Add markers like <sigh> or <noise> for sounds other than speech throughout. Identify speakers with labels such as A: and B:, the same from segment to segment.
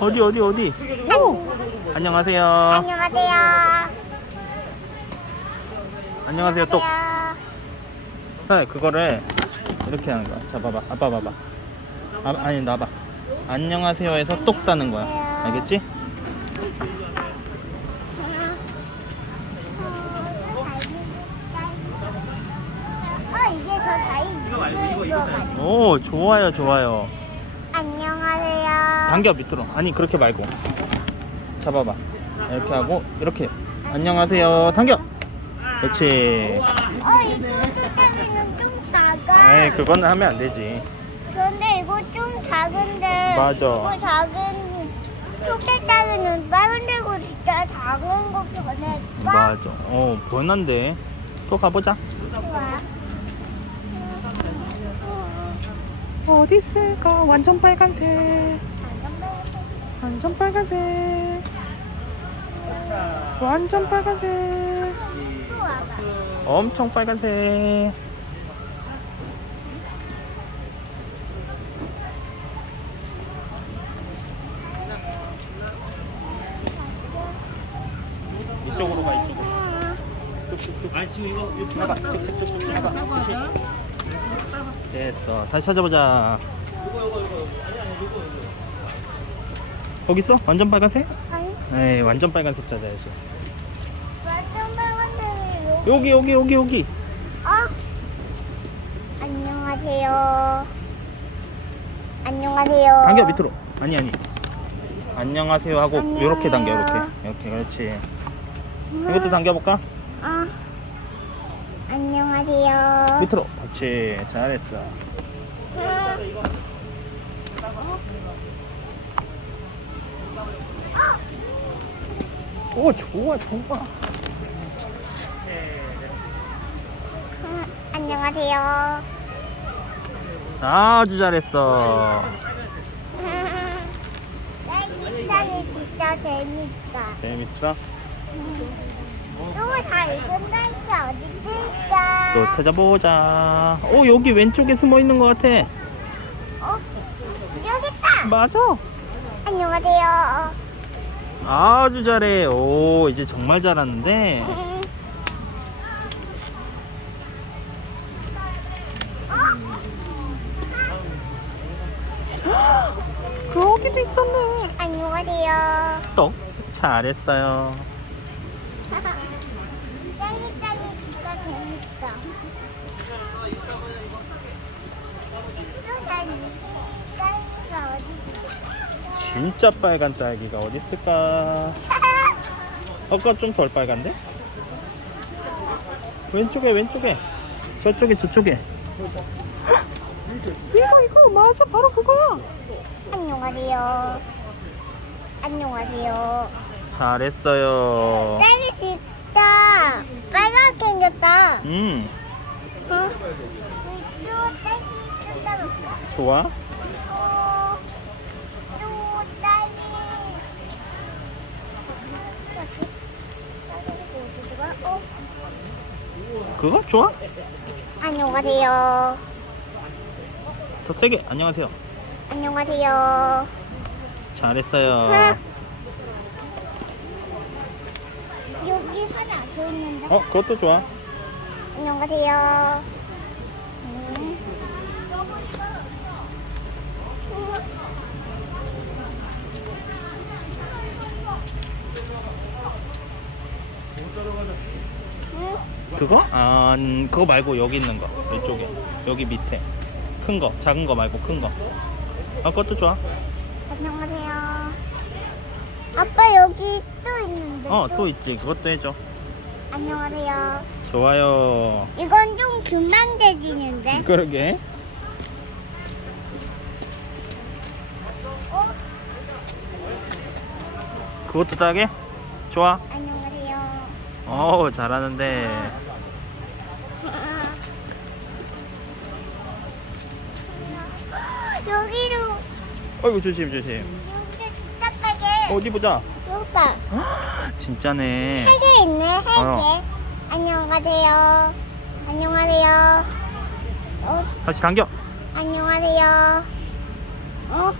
A: 어디 어디 어디? 안녕하세요.
B: 안녕하세요.
A: 안녕하세요. 똑. 네, 그거를 이렇게 하는 거야. 자, 봐봐. 아빠 봐봐. 아, 아니, 나봐. 안녕하세요 해서 똑 따는 거야. 알겠지?
B: 어저 다리 누르고
A: 오, 좋아요, 좋아요. 당겨 밑으로. 아니, 그렇게 말고. 잡아봐. 이렇게 하고, 이렇게. 안녕하세요. 당겨. 그렇지.
B: 어 이거 뚜껑이는 좀 작아.
A: 에이, 그건 하면 안 되지.
B: 그런데 이거 좀 작은데.
A: 맞아.
B: 이거 작은 초대장에는 다른 데고 진짜 작은 거 보낼까?
A: 맞아. 어, 변한데. 또 가보자.
B: 좋아.
A: 어디 있을까? 완전 빨간색. 완전 빨간색. 완전 빨간색. 엄청 빨간색. 이쪽으로 가 이쪽으로. 쭉쭉쭉. 아니 지금 이거 이거. 쭉쭉쭉 해봐. 조심. 됐어. 다시 찾아보자. 거 기 있어? 완전 빨간색?
B: 아니,
A: 에이 완전 빨간색 찾아야지.
B: 완전 빨간색이
A: 여기 여기 여기 여기.
B: 어? 안녕하세요. 안녕하세요.
A: 당겨 밑으로. 아니 아니. 안녕하세요 하고
B: 안녕하세요.
A: 이렇게 당겨 이렇게. 이렇게 그렇지. 이것도 당겨볼까?
B: 어. 안녕하세요.
A: 밑으로. 그렇지. 잘했어. 오 좋아 좋아.
B: 음, 안녕하세요.
A: 아주 잘했어.
B: 딸기살이 진짜 재밌다.
A: 재밌어?
B: 또다 익은 딸기 어디 있을까?
A: 또 찾아보자. 오 여기 왼쪽에 숨어 있는 것 같아.
B: 어? 여기 있다.
A: 맞아.
B: 안녕하세요.
A: 아주 잘해. 오 이제 정말 잘하는데.
B: 음.
A: 거기도 있었네.
B: 안녕하세요.
A: 똑 잘했어요.
B: 진짜. 또 어디 있어?
A: 진짜 빨간 딸기가 어디 있을까? 아까 좀 덜 빨간데? 왼쪽에 왼쪽에 저쪽에 저쪽에 이거 이거 맞아 바로 그거야
B: 안녕하세요. 안녕하세요.
A: 잘했어요
B: 딸기 진짜 빨갛게 생겼다.
A: 음
B: 어? 딸기?
A: 좋아
B: 어, 또 딸기. 딸기 어디가? 어?
A: 그거 좋아
B: 안녕하세요.
A: 더 세게 안녕하세요
B: 안녕하세요.
A: 잘했어요
B: 여기 하나 더 있는데.
A: 어 그것도 좋아
B: 안녕하세요. 음. 음.
A: 그거 아 음, 그거 말고 여기 있는 거 이쪽에 여기 밑에 큰 거 작은 거 말고 큰거아 그것도 좋아
B: 안녕하세요. 아빠 여기 또 있는데.
A: 어 또 있지 그것도 해줘
B: 안녕하세요.
A: 좋아요
B: 이건 좀 금방 되지는데. <laughs>
A: 그러게
B: 어?
A: 그것도 따게? 좋아
B: 안녕하세요.
A: 어우 잘하는데 어이구 조심 조심
B: 여기 진짜 빨개.
A: 어디 보자
B: 오빠
A: 진짜네
B: 헬게 있네 헬게.
A: 어.
B: 안녕하세요. 안녕하세요. 어
A: 다시 당겨
B: 안녕하세요. 어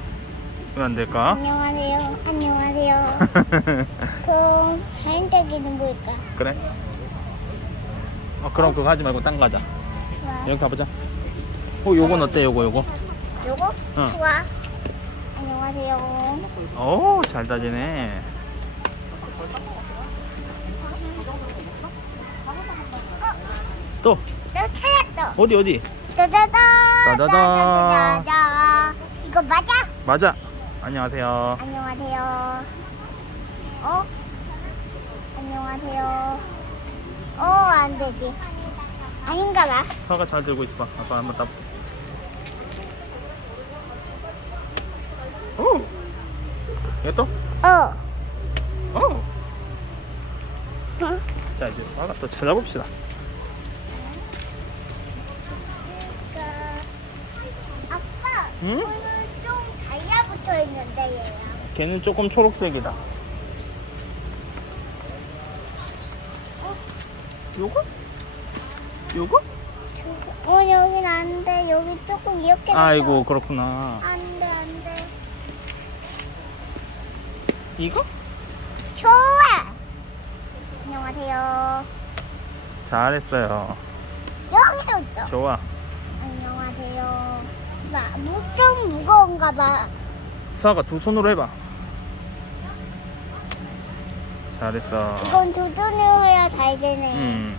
A: 왜 안 될까?
B: 안녕하세요. 안녕하세요. <laughs> 그럼 사인대기는 뭘까?
A: 그래. 어, 그럼 그거 하지 말고 딴 거 하자.
B: 좋아.
A: 여기 가보자. 어, 요건 어때? 요거, 요거.
B: 요거?
A: 응.
B: 좋아. 안녕하세요.
A: 오, 잘 다지네. 또,
B: 너 찾았어.
A: 어디, 어디?
B: 짜자잔. 짜자자자. 이거 맞아?
A: 맞아. 안녕하세요.
B: 안녕하세요. 어? 안녕하세요. 어, 안 되지. 아닌가 봐.
A: 서가 잘 들고 있어 봐. 아빠 한번 따. 오. 또?
B: 어.
A: 오.
B: 응?
A: 자 이제 서가 또 찾아봅시다.
B: 아빠,
A: 응?
B: 오늘 좀 달라붙어 있는데 얘야.
A: 걔는 조금 초록색이다. 요거? 요거?
B: 어, 여긴 안 돼. 여기 조금 이렇게.
A: 아이고 그렇구나.
B: 안
A: 이거?
B: 좋아. 안녕하세요.
A: 잘했어요.
B: 여기도 있어.
A: 좋아.
B: 안녕하세요. 나, 무- 좀 무거운가 봐.
A: 서가 두 손으로 해봐. 잘했어.
B: 이건 두 손으로 해야 잘 되네.
A: 음.